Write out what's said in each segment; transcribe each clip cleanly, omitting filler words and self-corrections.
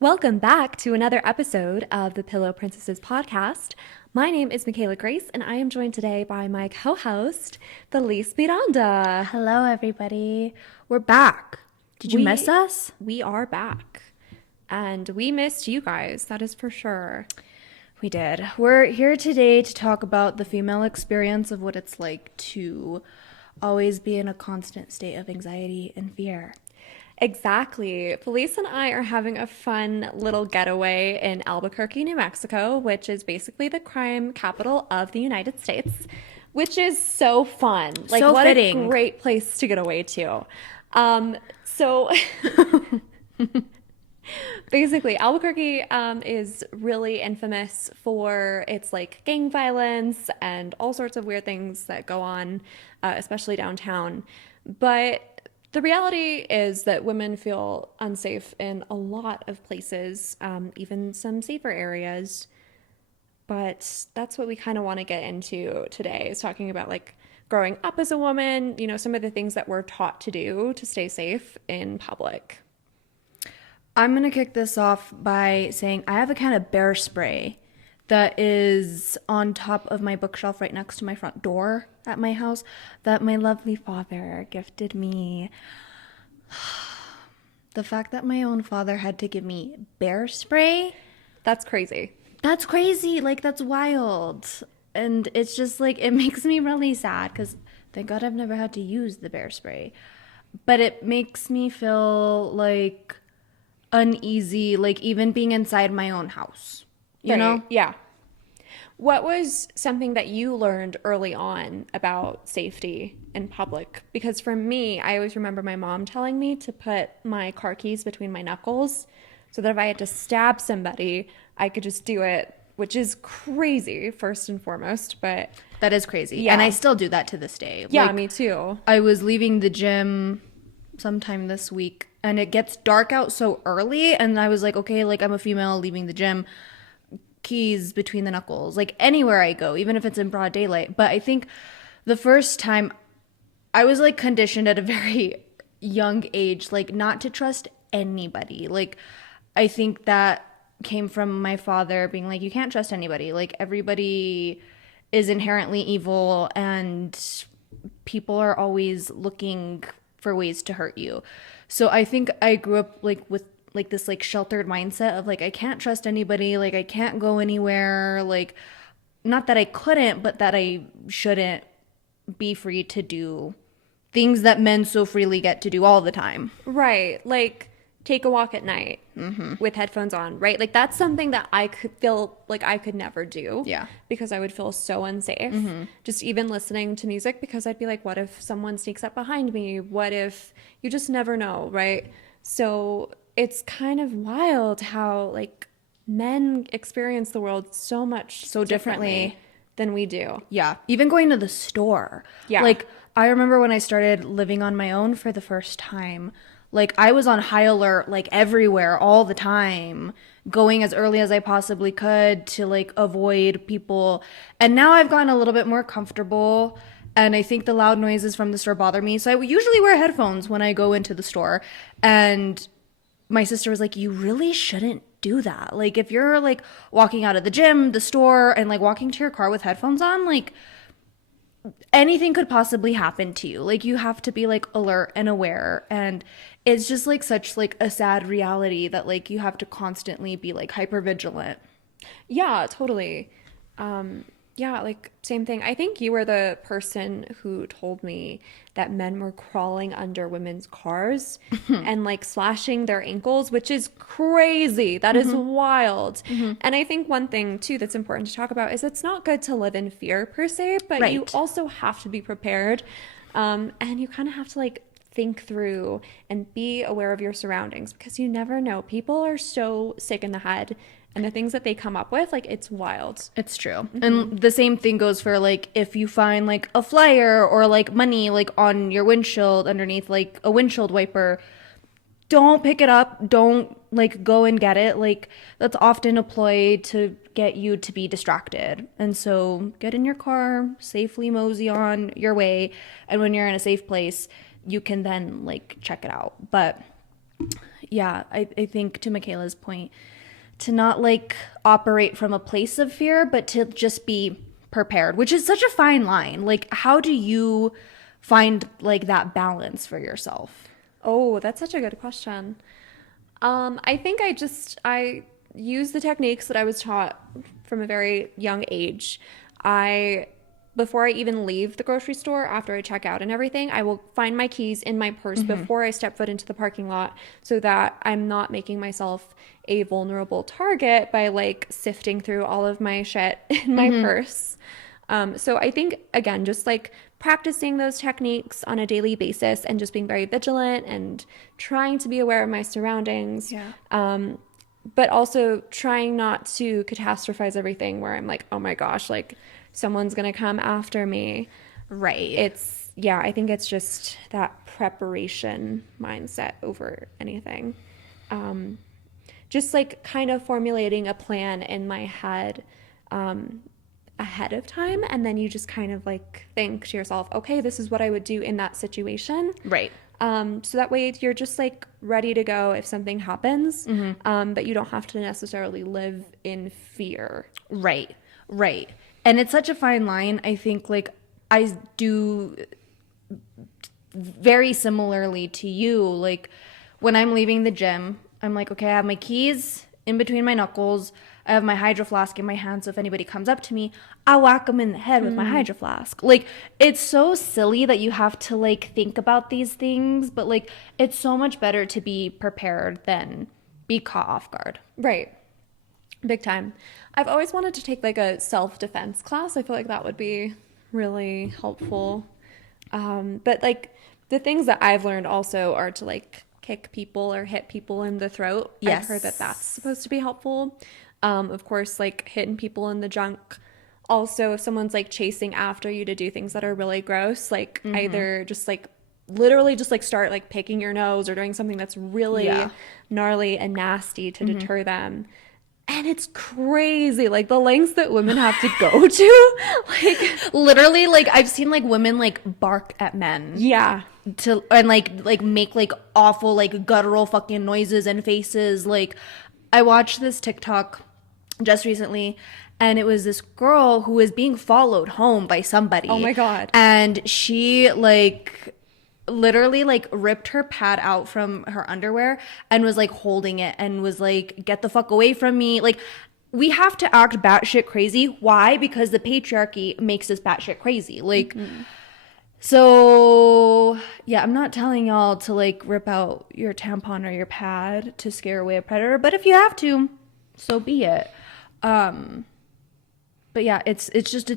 Welcome back to another episode of the Pillow Princesses podcast. My name is Micayla Grace, and I am joined today by my co-host, Feliz Miranda. Hello, everybody. We're back. Did you miss us? We are back, and we missed you guys, that is for sure. We did. We're here today to talk about the female experience of what it's like to always be in a constant state of anxiety and fear. Exactly. Felice and I are having a fun little getaway in Albuquerque, New Mexico, which is basically the crime capital of the United States, which is so fun. Like, so what fitting. a great place to get away to. So basically, Albuquerque is really infamous for its like gang violence and all sorts of weird things that go on, especially downtown. But the reality is that women feel unsafe in a lot of places, even some safer areas. But that's what we kind of want to get into today, is talking about like growing up as a woman, you know, some of the things that we're taught to do to stay safe in public. I'm going to kick this off by saying I have a can of bear spray that is on top of my bookshelf right next to my front door at my house that my lovely father gifted me. The fact that my own father had to give me bear spray, That's crazy. that's crazy. Like, that's wild. And it's just like, it makes me really sad because thank God I've never had to use the bear spray. But it makes me feel like uneasy, like even being inside my own house. You know? Yeah. What was something that you learned early on about safety in public? Because for me, I always remember my mom telling me to put my car keys between my knuckles so that if I had to stab somebody, I could just do it, which is crazy, first and foremost. But That is crazy. Yeah. And I still do that to this day. yeah, Like, me too. I was leaving the gym sometime this week and it gets dark out so early. And I was like, okay, like I'm a female leaving the gym, keys between the knuckles, like anywhere I go, even if it's in broad daylight. But I think the first time I was like conditioned at a very young age, like not to trust anybody. Like I think that came from my father being like, you can't trust anybody. Like everybody is inherently evil and people are always looking for ways to hurt you. So I think I grew up like with like this like sheltered mindset of like I can't trust anybody, like I can't go anywhere, like not that I couldn't, but that I shouldn't be free to do things that men so freely get to do all the time. Right. Like take a walk at night with headphones on, right? Like that's something that I could feel like I could never do. Yeah. Because I would feel so unsafe. Just even listening to music, because I'd be like, what if someone sneaks up behind me? What if you just never know, right? So it's kind of wild how like men experience the world so much So differently than we do. Yeah. Even going to the store. Yeah. Like, I remember when I started living on my own for the first time, like, I was on high alert, like, everywhere, all the time, going as early as I possibly could to, like, avoid people. And now I've gotten a little bit more comfortable. And I think the loud noises from the store bother me. So I usually wear headphones when I go into the store. And my sister was like, you really shouldn't do that. Like, if you're like walking out of the gym, the store, and like walking to your car with headphones on, like anything could possibly happen to you. Like, you have to be like alert and aware. And it's just like such like a sad reality that like you have to constantly be like hyper vigilant. Yeah, totally. Yeah, like same thing. I think you were the person who told me that men were crawling under women's cars and like slashing their ankles, which is crazy. That is wild. And I think one thing too that's important to talk about is it's not good to live in fear per se, but you Right. also have to be prepared. And you kind of have to like think through and be aware of your surroundings because you never know. People are so sick in the head and the things that they come up with, like it's wild. It's true. And the same thing goes for like if you find like a flyer or like money like on your windshield underneath like a windshield wiper, don't pick it up. Don't like go and get it. Like that's often a ploy to get you to be distracted. And so get in your car, safely mosey on your way. And when you're in a safe place, you can then like check it out. But yeah, I think to Michaela's point, to not like operate from a place of fear, but to just be prepared, which is such a fine line. Like, how do you find like that balance for yourself? Oh, that's such a good question. I think I use the techniques that I was taught from a very young age. I Before I even leave the grocery store, after I check out and everything, I will find my keys in my purse before I step foot into the parking lot so that I'm not making myself a vulnerable target by like sifting through all of my shit in my purse. So I think, again, just like practicing those techniques on a daily basis and just being very vigilant and trying to be aware of my surroundings. Yeah. But also trying not to catastrophize everything where I'm like, oh my gosh, like someone's going to come after me. Right. Yeah, I think it's just that preparation mindset over anything. Just like kind of formulating a plan in my head ahead of time, and then you just kind of like think to yourself, okay, this is what I would do in that situation. Right. So that way you're just like ready to go if something happens, but you don't have to necessarily live in fear. Right. Right. And it's such a fine line. I think like I do very similarly to you. Like when I'm leaving the gym, I'm like, okay, I have my keys in between my knuckles. I have my hydro flask in my hand, so if anybody comes up to me, I whack them in the head with my hydro flask. Like, it's so silly that you have to, like, think about these things, but, like, it's so much better to be prepared than be caught off guard. Right. Big time. I've always wanted to take, like, a self-defense class. I feel like that would be really helpful. But, like, the things that I've learned also are to, like, kick people or hit people in the throat. Yes. I've heard that that's supposed to be helpful. Of course, like hitting people in the junk. Also, if someone's like chasing after you to do things that are really gross, like either just like literally just like start like picking your nose or doing something that's really gnarly and nasty to deter them. And it's crazy, like the lengths that women have to go to. Like literally, like I've seen like women like bark at men. Yeah. To and like make like awful like guttural fucking noises and faces. Like I watched this TikTok just recently, and it was this girl who was being followed home by somebody. Oh my God. And she like literally like ripped her pad out from her underwear and was like holding it and was like, get the fuck away from me. Like, we have to act batshit crazy. Why? Because the patriarchy makes us batshit crazy. Like, so yeah, I'm not telling y'all to like rip out your tampon or your pad to scare away a predator, but if you have to, so be it. But yeah, it's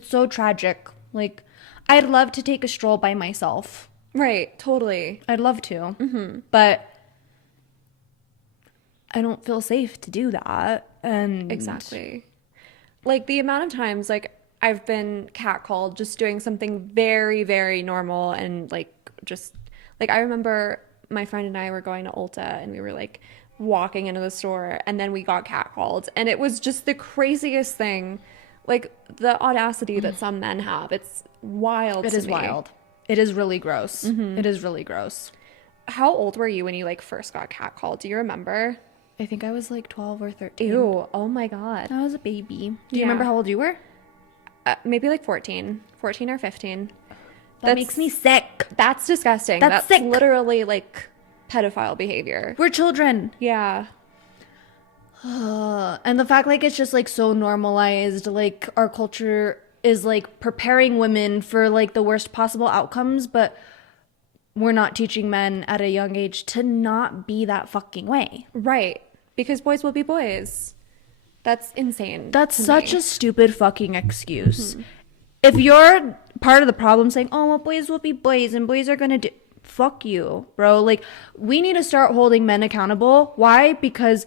so tragic. Like, I'd love to take a stroll by myself. Right, totally. I'd love to, but I don't feel safe to do that. And Exactly. Like the amount of times like I've been catcalled just doing something very, very normal and like just like I remember my friend and I were going to Ulta and we were like walking into the store and then we got catcalled and it was just the craziest thing. Like the audacity that some men have. It's wild. It is wild. It is really gross. It is really gross. How old were you when you like first got catcalled? Do you remember? I think I was like 12 or 13. Ew. Oh my God. I was a baby. Do you remember how old you were? Maybe like 14 or 15. That makes me sick. That's disgusting. That's sick. Literally like pedophile behavior. We're children. Yeah. And the fact like it's just like so normalized, like our culture is like preparing women for like the worst possible outcomes, but we're not teaching men at a young age to not be that fucking way. Right. Because boys will be boys. That's insane. That's such a stupid fucking excuse. If you're part of the problem saying, oh, well, boys will be boys and boys are gonna do, fuck you, bro. Like, we need to start holding men accountable. Why? Because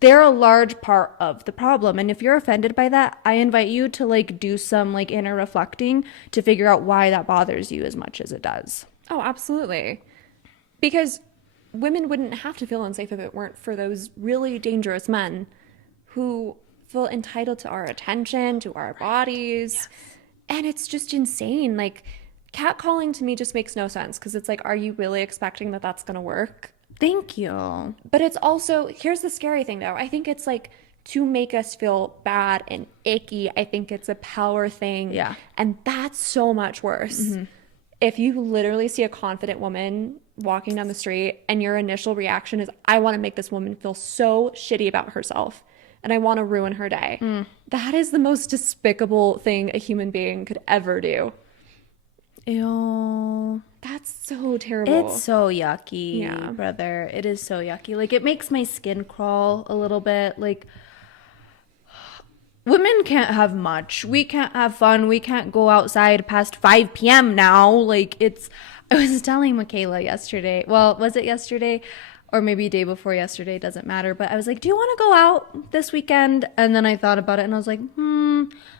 they're a large part of the problem. And if you're offended by that, I invite you to like do some like inner reflecting to figure out why that bothers you as much as it does. Oh, absolutely. Because women wouldn't have to feel unsafe if it weren't for those really dangerous men who feel entitled to our attention, to our bodies. Yes. And it's just insane. Like, catcalling to me just makes no sense because it's like, are you really expecting that that's going to work? Thank you. But it's also, here's the scary thing though. I think it's like to make us feel bad and icky. I think it's a power thing. Yeah. And that's so much worse. If you literally see a confident woman walking down the street and your initial reaction is, I want to make this woman feel so shitty about herself and I want to ruin her day. That is the most despicable thing a human being could ever do. Ew. That's so terrible. It's so yucky, Yeah. brother. It is so yucky. Like, it makes my skin crawl a little bit. Like, women can't have much. We can't have fun. We can't go outside past 5 p.m. now. Like, it's, I was telling Micayla yesterday. Well, was it yesterday? Or maybe day before yesterday, doesn't matter. But I was like, do you want to go out this weekend? And then I thought about it and I was like,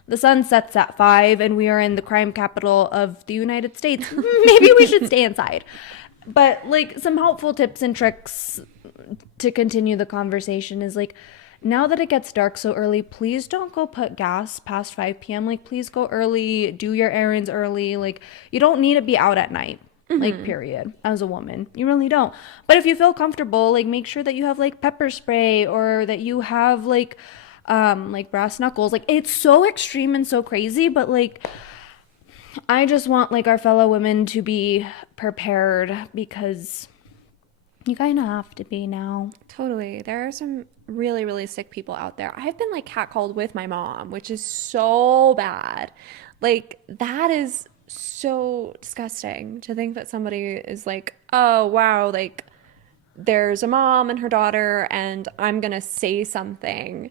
the sun sets at 5 and we are in the crime capital of the United States. Maybe we should stay inside. But like some helpful tips and tricks to continue the conversation is like, now that it gets dark so early, please don't go put gas past 5 p.m. Like, please go early, do your errands early. Like, you don't need to be out at night. Like, period. As a woman, you really don't. But if you feel comfortable, like, make sure that you have like pepper spray or that you have like brass knuckles. Like, it's so extreme and so crazy, but like, I just want like our fellow women to be prepared because you kind of have to be now. Totally. There are some really, really sick people out there. I've been like catcalled with my mom, which is so bad. Like, that is so disgusting to think that somebody is like, oh, wow, like there's a mom and her daughter, and I'm going to say something.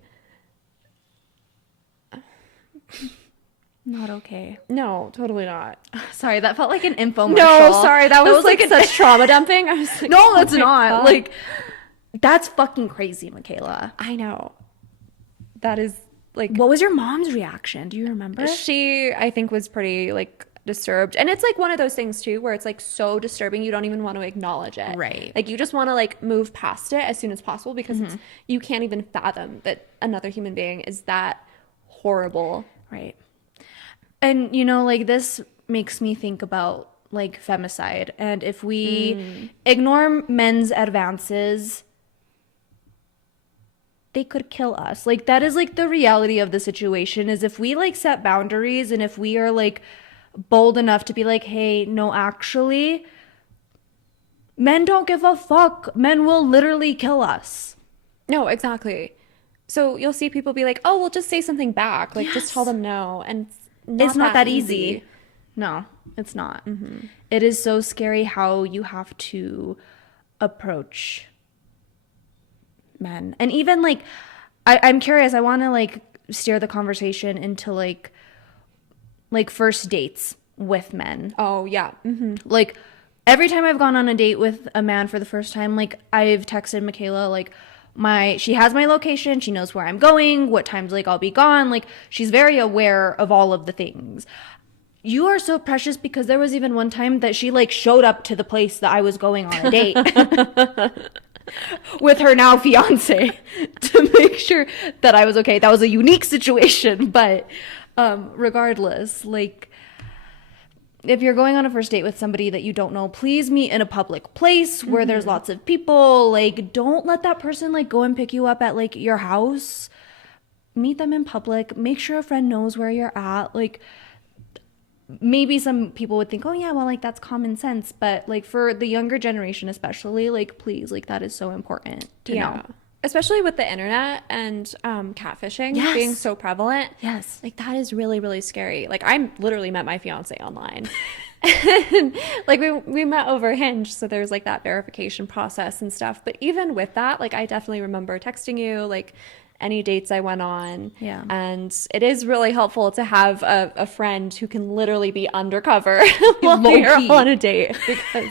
Not okay. No, totally not. Sorry, that felt like an infomercial. No, sorry, that was like an such trauma dumping. I was like, no, that's oh my not. God. Like, that's fucking crazy, Micayla. I know. That is like, What was your mom's reaction? Do you remember? she, I think, was pretty like disturbed. And it's like one of those things too where it's like so disturbing you don't even want to acknowledge it. Right. Like, you just want to like move past it as soon as possible because it's, you can't even fathom that another human being is that horrible. Right. And, you know, like, this makes me think about like femicide. And if we ignore men's advances, they could kill us. Like, that is like the reality of the situation, is if we like set boundaries and if we are like bold enough to be like, hey, no, actually, men don't give a fuck. Men will literally kill us. No, exactly. So you'll see people be like, oh, well, just say something back. Like, just tell them no. And It's not that easy. No, it's not. It is so scary how you have to approach men. And even like, I'm curious, I want to like steer the conversation into like first dates with men. Oh, yeah. Like, every time I've gone on a date with a man for the first time, like, I've texted Micayla, like, she has my location, she knows where I'm going, what times like I'll be gone, like, she's very aware of all of the things. You are so precious, because there was even one time that she like showed up to the place that I was going on a date with her now fiance to make sure that I was okay. That was a unique situation, but regardless, like, if you're going on a first date with somebody that you don't know, please meet in a public place where there's lots of people. Like, don't let that person like go and pick you up at like your house. Meet them in public. Make sure a friend knows where you're at. Like, maybe some people would think, oh yeah, well, like, that's common sense. But like, for the younger generation especially, like, please, like, that is so important to know. Especially with the internet and catfishing being so prevalent. Yes. Like, that is really, really scary. Like, I literally met my fiance online. And like, we met over Hinge, so there's like that verification process and stuff. But even with that, like, I definitely remember texting you, like, any dates I went on. Yeah. And it is really helpful to have a friend who can literally be undercover while you're on a date, because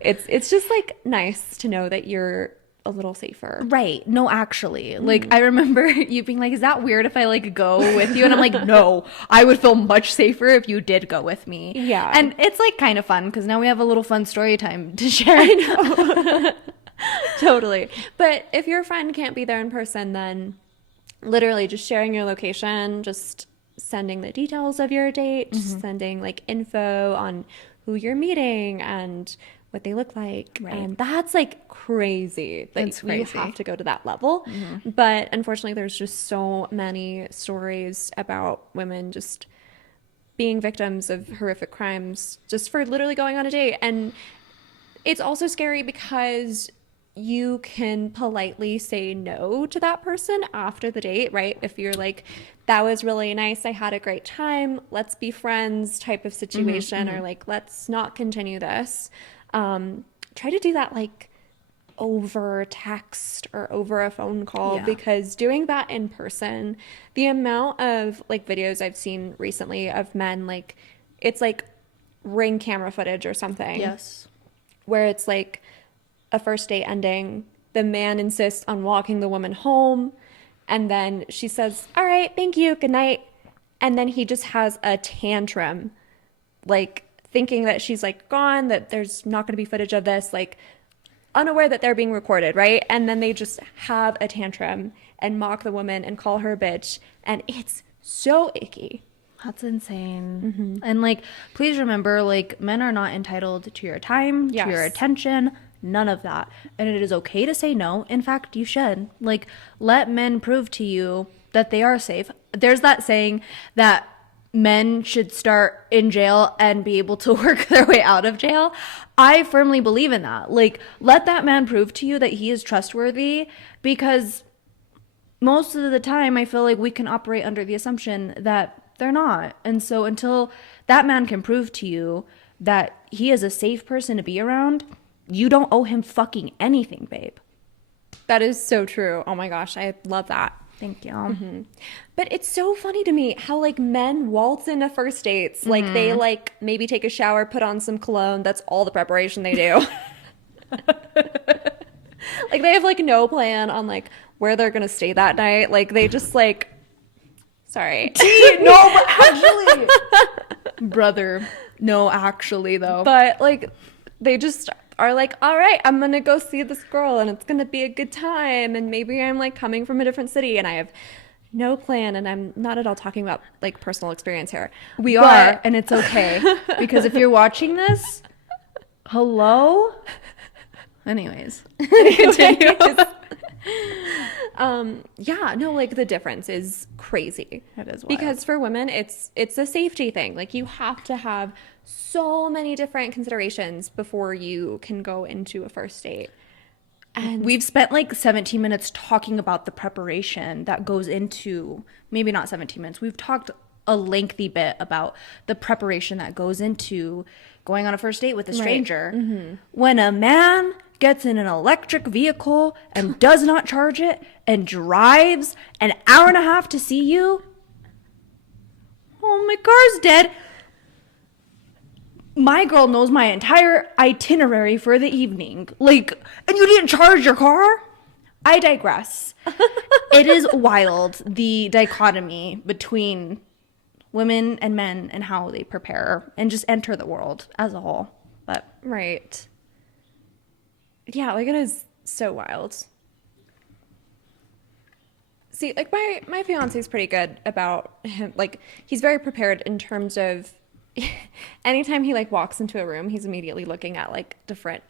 it's just like nice to know that you're a little safer. Right. No, actually. Like, I remember you being like, is that weird if I like go with you? And I'm like, no, I would feel much safer if you did go with me. Yeah. And it's like kind of fun because now we have a little fun story time to share. I know. Totally. But if your friend can't be there in person, then literally just sharing your location, just sending the details of your date, sending like info on who you're meeting and what they look like. Right. And that's like crazy that It's you crazy. have to go to that level. But unfortunately, there's just so many stories about women just being victims of horrific crimes just for literally going on a date. And it's also scary because you can politely say no to that person after the date, right? If you're like, that was really nice, I had a great time, let's be friends type of situation, or like, let's not continue this. Try to do that like over text or over a phone call, Yeah. because doing that in person, the amount of like videos I've seen recently of men, like it's like Ring camera footage or something, Yes. where it's like a first date ending, the man insists on walking the woman home, and then she says, all right, thank you, good night, and then he just has a tantrum, like thinking that she's like gone, that there's not going to be footage of this, like unaware that they're being recorded, right? And then they just have a tantrum and mock the woman and call her a bitch, and it's so icky. That's insane. And like, please remember, like, men are not entitled to your time, to your Yes. attention, none of that. And it is okay to say no. In fact, you should. Like, let men prove to you that they are safe. There's that saying that men should start in jail and be able to work their way out of jail. I firmly believe in that. Like, let that man prove to you that he is trustworthy, because most of the time I feel like we can operate under the assumption that they're not. And so until that man can prove to you that he is a safe person to be around, you don't owe him fucking anything, babe. That is so true. Oh my gosh, I love that. Thank you. But it's so funny to me how like men waltz into first dates, like they like maybe take a shower, put on some cologne. That's all the preparation they do. Like they have like no plan on like where they're gonna stay that night. Like they just like, sorry, No, but actually, brother, no, actually, though. but like they just are like, all right, I'm gonna go see this girl and it's gonna be a good time, and maybe I'm like coming from a different city and I have no plan, and I'm not at all talking about like personal experience here. We But- are, and it's okay. Because if you're watching this, hello? Anyways. Continue. Yeah, no, like the difference is crazy. That is wild. Because for women, it's a safety thing. Like you have to have so many different considerations before you can go into a first date. And We've spent like 17 minutes talking about the preparation that goes into, maybe not 17 minutes. We've talked a lengthy bit about the preparation that goes into going on a first date with a stranger. When a man gets in an electric vehicle and does not charge it and drives an hour and a half to see you, oh, my car's dead. My girl knows my entire itinerary for the evening. Like, and you didn't charge your car? I digress. It is wild, the dichotomy between women and men and how they prepare and just enter the world as a whole. But right. Yeah, like it is so wild. See, like my fiance is pretty good about him. Like he's very prepared in terms of anytime he like walks into a room, he's immediately looking at like different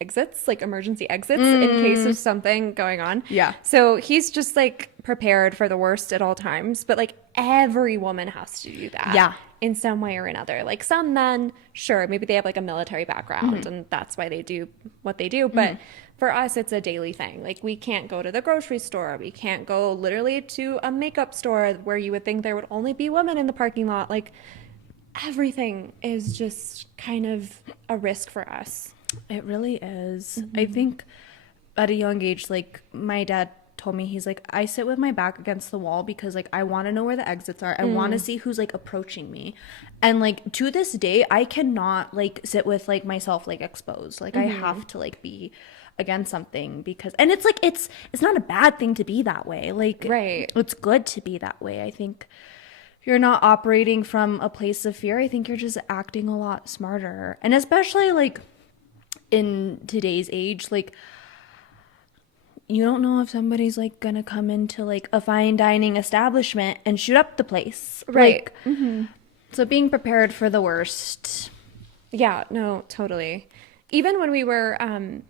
exits, like emergency exits in case of something going on. Yeah. So he's just like prepared for the worst at all times. But like every woman has to do that. Yeah. In some way or another. Like some men, sure, maybe they have like a military background and that's why they do what they do. But for us, it's a daily thing. Like we can't go to the grocery store. We can't go literally to a makeup store where you would think there would only be women in the parking lot. Like everything is just kind of a risk for us. it really is. I think at a young age, like my dad told me, he's like, I sit with my back against the wall because like I want to know where the exits are. I want to see who's like approaching me. And like to this day, I cannot like sit with like myself like exposed. Like I have to like be against something because, and it's like it's not a bad thing to be that way. Like Right. it's good to be that way. I think if you're not operating from a place of fear, I think you're just acting a lot smarter. And especially like in today's age, like you don't know if somebody's like gonna come into like a fine dining establishment and shoot up the place. Right. Like, so being prepared for the worst. Yeah, no, totally. Even when we were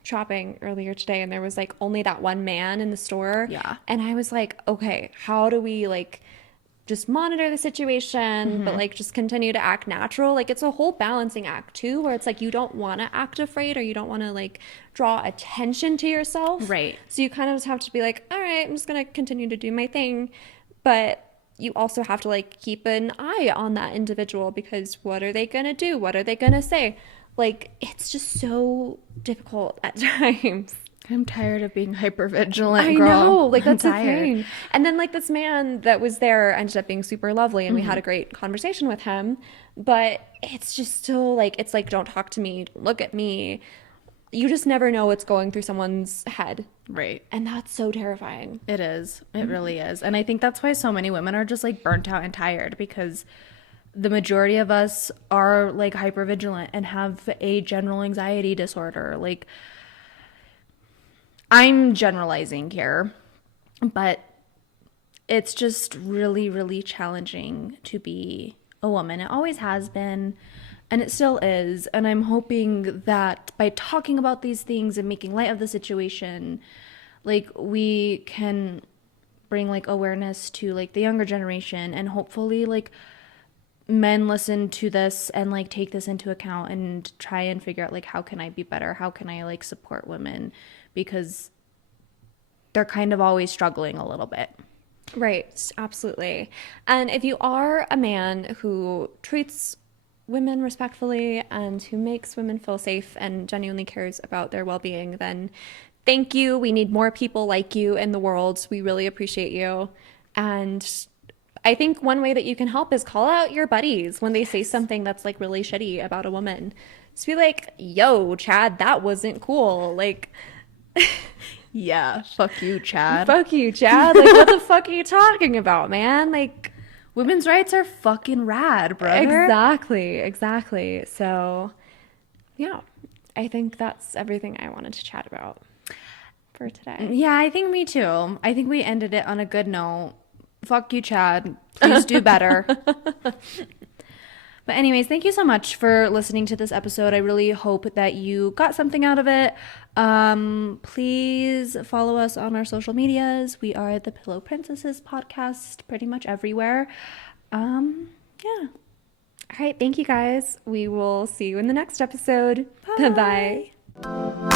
shopping earlier today and there was like only that one man in the store. Yeah. And I was like, okay, how do we like just monitor the situation, but like just continue to act natural? Like it's a whole balancing act too, where it's like you don't want to act afraid or you don't want to like draw attention to yourself. Right. So you kind of just have to be like, all right, I'm just going to continue to do my thing. But you also have to like keep an eye on that individual because what are they going to do? What are they going to say? Like, it's just so difficult at times. I'm tired of being hyper vigilant, I girl. know, like I'm that's the tired. thing. And then like this man that was there ended up being super lovely and we had a great conversation with him. But it's just so like, it's like, don't talk to me, don't look at me. You just never know what's going through someone's head. Right. And that's so terrifying. It is. It really is. And I think that's why so many women are just like burnt out and tired because the majority of us are like hypervigilant and have a general anxiety disorder. Like, I'm generalizing here, but it's just really, really challenging to be a woman. It always has been, and it still is. And I'm hoping that by talking about these things and making light of the situation, like we can bring like awareness to like the younger generation and hopefully like men listen to this and like take this into account and try and figure out like how can I be better? How can I like support women? Because they're kind of always struggling a little bit. Right, absolutely. And if you are a man who treats women respectfully and who makes women feel safe and genuinely cares about their well-being, then thank you. We need more people like you in the world. We really appreciate you. And I think one way that you can help is call out your buddies when they say something that's like really shitty about a woman. Just be like, yo, Chad, that wasn't cool. Like, Yeah, fuck you, Chad. fuck you, Chad. Like, what the fuck are you talking about, man? Like, Women's rights are fucking rad, brother. exactly. So, yeah, I think that's everything I wanted to chat about for today. Yeah, I think me too. I think we ended it on a good note. Fuck you, Chad. Please do better. But anyways, thank you so much for listening to this episode. I really hope that you got something out of it. Please follow us on our social medias. We are the Pillow Princesses podcast pretty much everywhere. Yeah. All right, thank you guys. We will see you in the next episode. Bye. Bye.